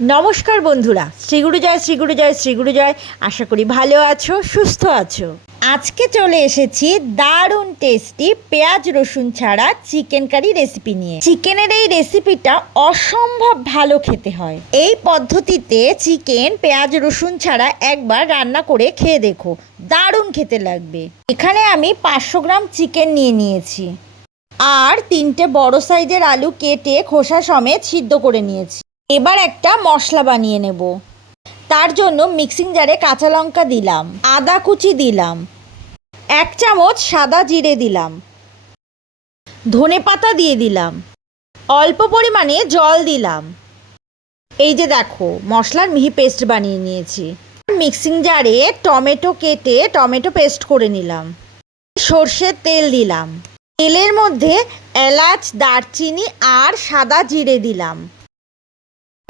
নমস্কার বন্ধুরা শ্রীগুরু জয় শ্রীগুরু জয় শ্রীগুরু জয়। আশা করি ভালো আছো, সুস্থ আছো। আজকে চলে এসেছি দারুণ টেস্টি পেঁয়াজ রসুন ছাড়া চিকেন কারি রেসিপি নিয়ে। চিকেনের এই রেসিপিটা অসম্ভব ভালো খেতে হয়। এই পদ্ধতিতে চিকেন পেঁয়াজ, রসুন ছাড়া একবার রান্না করে খেয়ে দেখো, দারুণ খেতে লাগবে। এখানে আমি পাঁচশো গ্রাম চিকেন নিয়ে নিয়েছি। আর তিনটে বড় সাইজের আলু কেটে খোসা সমেত সিদ্ধ করে নিয়েছি। এবার একটা মশলা বানিয়ে নেব। তার জন্য মিক্সিং জারে কাঁচা লঙ্কা দিলাম, আদা কুচি দিলাম, এক চামচ সাদা জিরে দিলাম, ধনে পাতা দিয়ে দিলাম, অল্প পরিমাণে জল দিলাম। এই যে দেখো, মশলার মিহি পেস্ট বানিয়ে নিয়েছি। মিক্সিং জারে টমেটো কেটে টমেটো পেস্ট করে নিলাম। সর্ষের তেল দিলাম। তেলের মধ্যে এলাচ, দারচিনি আর সাদা জিরে দিলাম।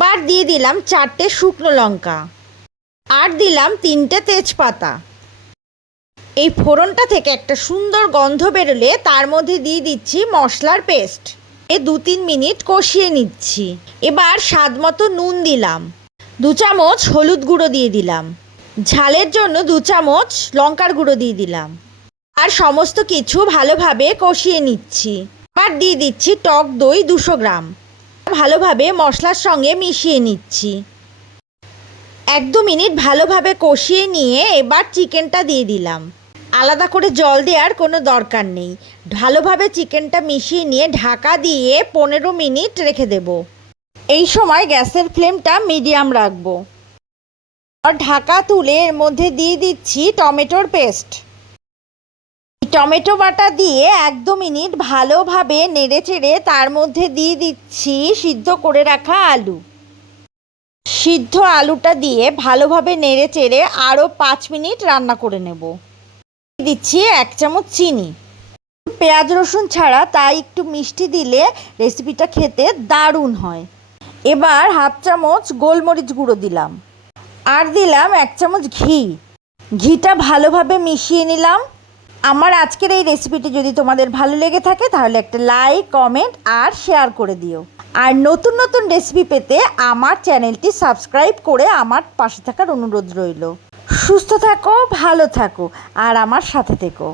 এবার দিয়ে দিলাম চারটে শুকনো লঙ্কা। আর দিলাম তিনটে তেজপাতা। এই ফোড়নটা থেকে একটা সুন্দর গন্ধ বেরোলে তার মধ্যে দিয়ে দিচ্ছি মশলার পেস্ট। এ দু তিন মিনিট কষিয়ে নিচ্ছি। এবার স্বাদ মতো নুন দিলাম। দু চামচ হলুদ গুঁড়ো দিয়ে দিলাম। ঝালের জন্য দু চামচ লঙ্কার গুঁড়ো দিয়ে দিলাম। আর সমস্ত কিছু ভালোভাবে কষিয়ে নিচ্ছি। আর দিয়ে দিচ্ছি টক দই দুশো গ্রাম। ভালোভাবে মশলার সঙ্গে মিশিয়ে নিচ্ছি। এক দু মিনিট ভালোভাবে কষিয়ে নিয়ে এবার চিকেনটা দিয়ে দিলাম। আলাদা করে জল দেওয়ার কোনো দরকার নেই। ভালোভাবে চিকেনটা মিশিয়ে নিয়ে ঢাকা দিয়ে পনেরো মিনিট রেখে দেব। এই সময় গ্যাসের ফ্লেমটা মিডিয়াম রাখব। আর ঢাকা তুলে এর মধ্যে দিয়ে দিচ্ছি টমেটোর পেস্ট। টমেটো বাটা দিয়ে এক দু মিনিট ভালোভাবে নেড়ে চেড়ে তার মধ্যে দিয়ে দিচ্ছি সিদ্ধ করে রাখা আলু। সিদ্ধ আলুটা দিয়ে ভালোভাবে নেড়ে চেড়ে আরও পাঁচ মিনিট রান্না করে নেব। দিচ্ছি এক চামচ চিনি। পেঁয়াজ রসুন ছাড়া তাই একটু মিষ্টি দিলে রেসিপিটা খেতে দারুণ হয়। এবার হাফ চামচ গোলমরিচ গুঁড়ো দিলাম। আর দিলাম এক চামচ ঘি। ঘিটা ভালোভাবে মিশিয়ে নিলাম। আমার আজকের এই রেসিপিটি যদি তোমাদের ভালো লেগে থাকে, তাহলে একটা লাইক কমেন্ট আর শেয়ার করে দিও। আর নতুন নতুন রেসিপি পেতে আমার চ্যানেলটি সাবস্ক্রাইব করে আমার পাশে থাকার অনুরোধ রইল। সুস্থ থাকো, ভালো থাকো, আর আমার সাথে থেকো।